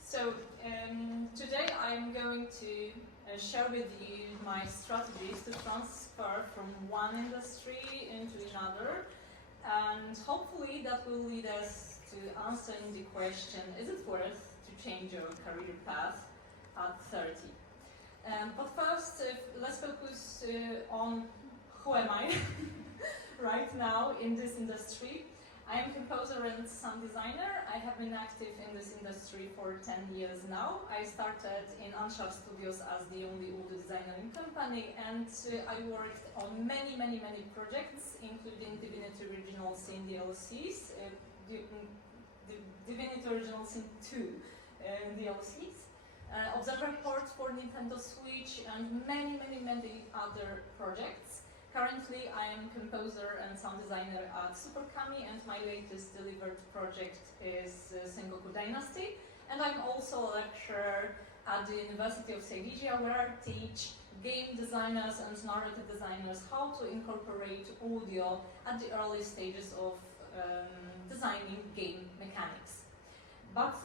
So today I'm going to share with you my strategies to transfer from one industry into another, and hopefully that will lead us to answering the question, is it worth to change your career path at 30? But first, let's focus on who am I right now in this industry. I am composer and sound designer. I have been active in this industry for 10 years now. I started in Ansgar Studios as the only audio designer in company, and I worked on many projects, including Divinity Original Sin DLCs, Divinity Original Sin 2 DLCs, Observer ports for Nintendo Switch, and many other projects. Currently, I am composer and sound designer at Super Kami, and my latest delivered project is Sengoku Dynasty. And I'm also a lecturer at the University of Silesia, where I teach game designers and narrative designers how to incorporate audio at the early stages of designing game mechanics. But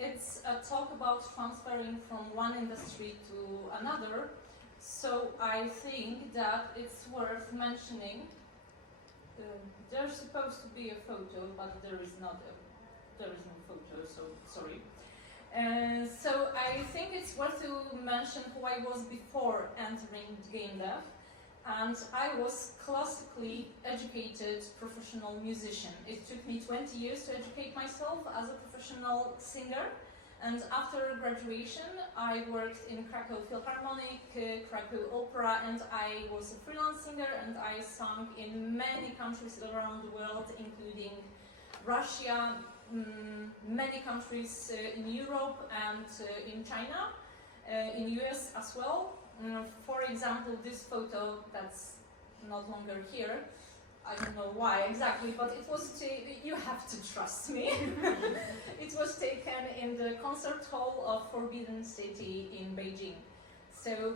it's a talk about transferring from one industry to another. So I think that it's worth mentioning. There's supposed to be a photo, but there is no photo, so sorry. So I think it's worth to mention who I was before entering game dev. And I was classically educated professional musician. It took me 20 years to educate myself as a professional singer. And after graduation, I worked in Krakow Philharmonic, Krakow Opera, and I was a freelance singer, and I sang in many countries around the world, including Russia, many countries in Europe and in China, in US as well. For example, this photo that's not longer here, I don't know why exactly, but it was, you have to trust me. It was taken in the concert hall of Forbidden City in Beijing. So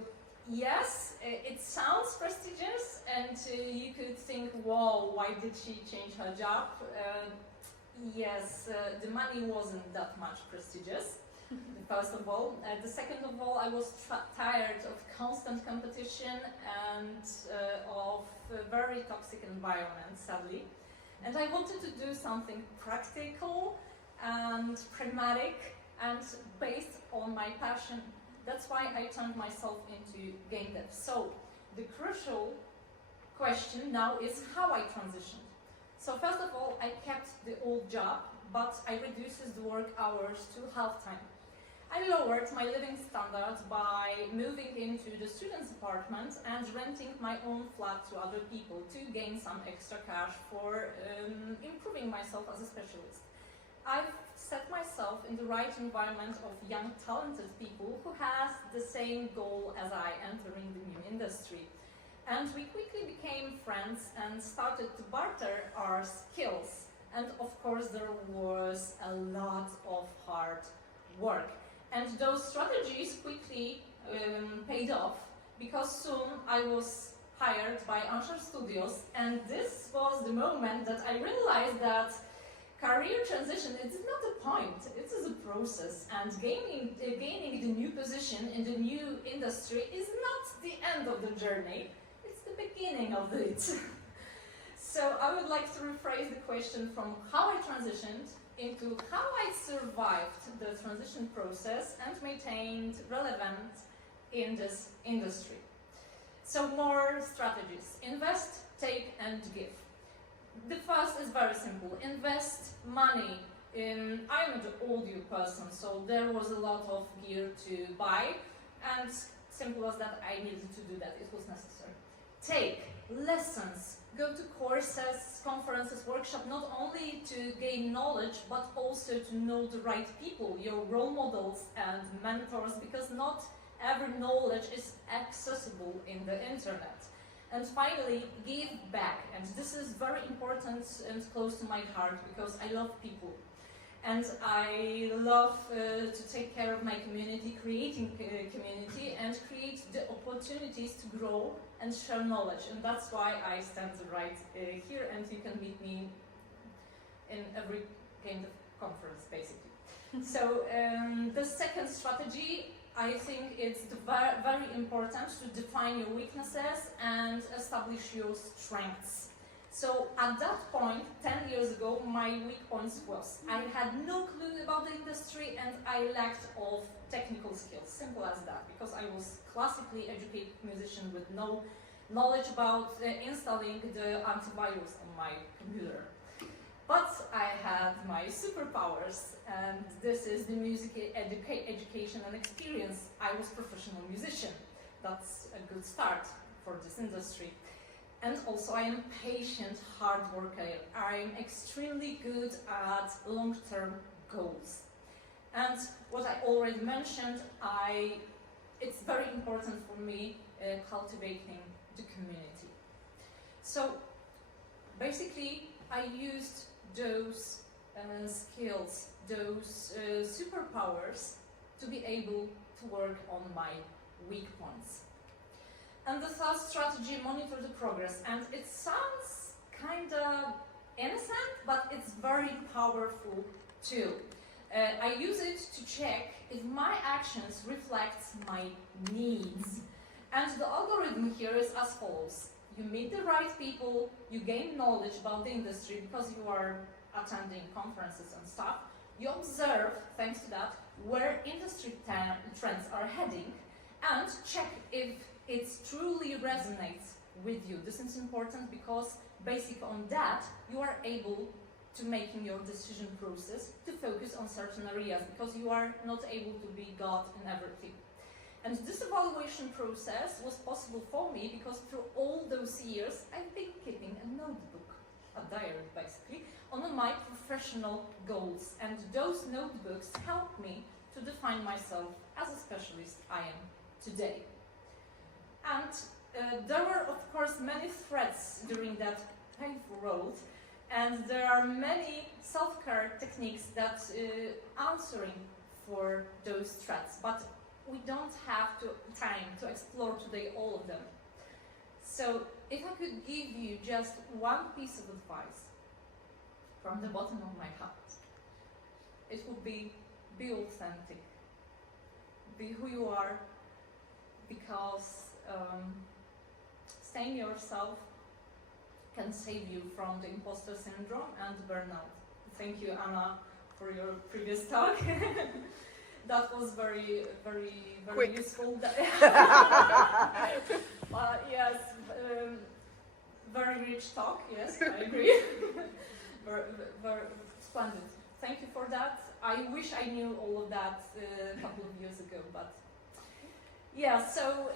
yes, it sounds prestigious, and you could think, whoa, why did she change her job? Yes, the money wasn't that much prestigious, first of all. The second of all, I was tired of constant competition and of a very toxic environment, sadly. And I wanted to do something practical and pragmatic and based on my passion. That's why I turned myself into game dev. So the crucial question now is how I transitioned. So first of all, I kept the old job, but I reduced the work hours to half-time. I lowered my living standards by moving into the student's apartment and renting my own flat to other people to gain some extra cash for improving myself as a specialist. I've set myself in the right environment of young, talented people who has the same goal as I entering the new industry. And we quickly became friends and started to barter our skills. And of course, there was a lot of hard work. And those strategies quickly paid off, because soon I was hired by Ansgar Studios, and this was the moment that I realized that career transition is not a point, it is a process, and gaining the new position in the new industry is not the end of the journey, it's the beginning of it. So I would like to rephrase the question from how I transitioned into how I survived the transition process and maintained relevance in this industry. So more strategies: invest, take, and give. The first is very simple: invest money. I'm an audio person, so there was a lot of gear to buy, and simple as that, I needed to do that, it was necessary. Take lessons. Go to courses, conferences, workshops, not only to gain knowledge, but also to know the right people, your role models and mentors, because not every knowledge is accessible in the internet. And finally, give back. And this is very important and close to my heart, because I love people. And I love to take care of my community, creating community, and create the opportunities to grow and share knowledge. And that's why I stand right here, and you can meet me in every gain the conference, basically. So the second strategy, I think it's very important to define your weaknesses and establish your strengths. So at that point, 10 years ago, my weak points was I had no clue about the industry and I lacked of technical skills, simple as that, because I was classically educated musician with no knowledge about installing the antivirus on my computer. But I had my superpowers, and this is the music education and experience. I was a professional musician. That's a good start for this industry. And also I am patient, hard worker. I'm extremely good at long-term goals. And what I already mentioned, it's very important for me cultivating the community. So basically I used those skills, those superpowers to be able to work on my weak points. And the third strategy, monitor the progress. And it sounds kind of innocent, but it's very powerful too. I use it to check if my actions reflect my needs. And the algorithm here is as follows. You meet the right people, you gain knowledge about the industry because you are attending conferences and stuff. You observe, thanks to that, where industry trends are heading, and check if it truly resonates with you. This is important because based on that, you are able to make in your decision process to focus on certain areas because you are not able to be God in everything. And this evaluation process was possible for me because through all those years, I've been keeping a notebook, a diary basically, on my professional goals. And those notebooks helped me to define myself as a specialist I am today. And there were, of course, many threats during that painful road, and there are many self-care techniques that answering for those threats, but we don't have time to explore today all of them. So if I could give you just one piece of advice from the bottom of my heart, it would be authentic, be who you are, because staying yourself can save you from the imposter syndrome and burnout. Thank you, Anna, for your previous talk. That was very Quick. useful. Yes, very rich talk. Yes, I agree. very splendid. Thank you for that. I wish I knew all of that a couple of years ago, but. Yeah, so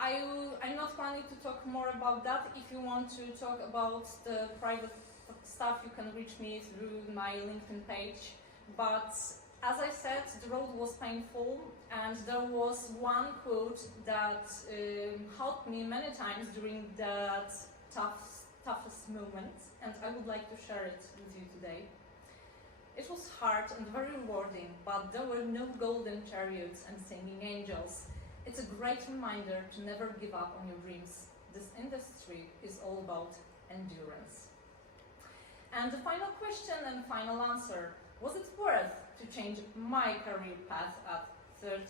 I'm not planning to talk more about that. If you want to talk about the private stuff, you can reach me through my LinkedIn page. But as I said, the road was painful, and there was one quote that helped me many times during that toughest moment, and I would like to share it with you today. It was hard and very rewarding, but there were no golden chariots and singing angels. It's a great reminder to never give up on your dreams. This industry is all about endurance. And the final question and final answer, was it worth to change my career path at 30?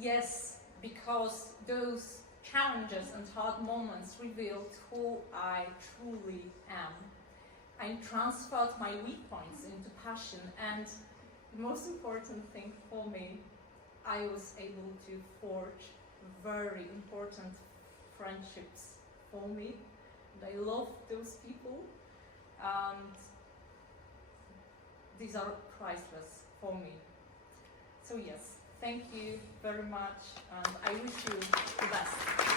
Yes, because those challenges and hard moments revealed who I truly am. I transferred my weak points into passion, and the most important thing for me, I was able to forge very important friendships for me. And I love those people, and these are priceless for me. So yes, thank you very much, and I wish you the best.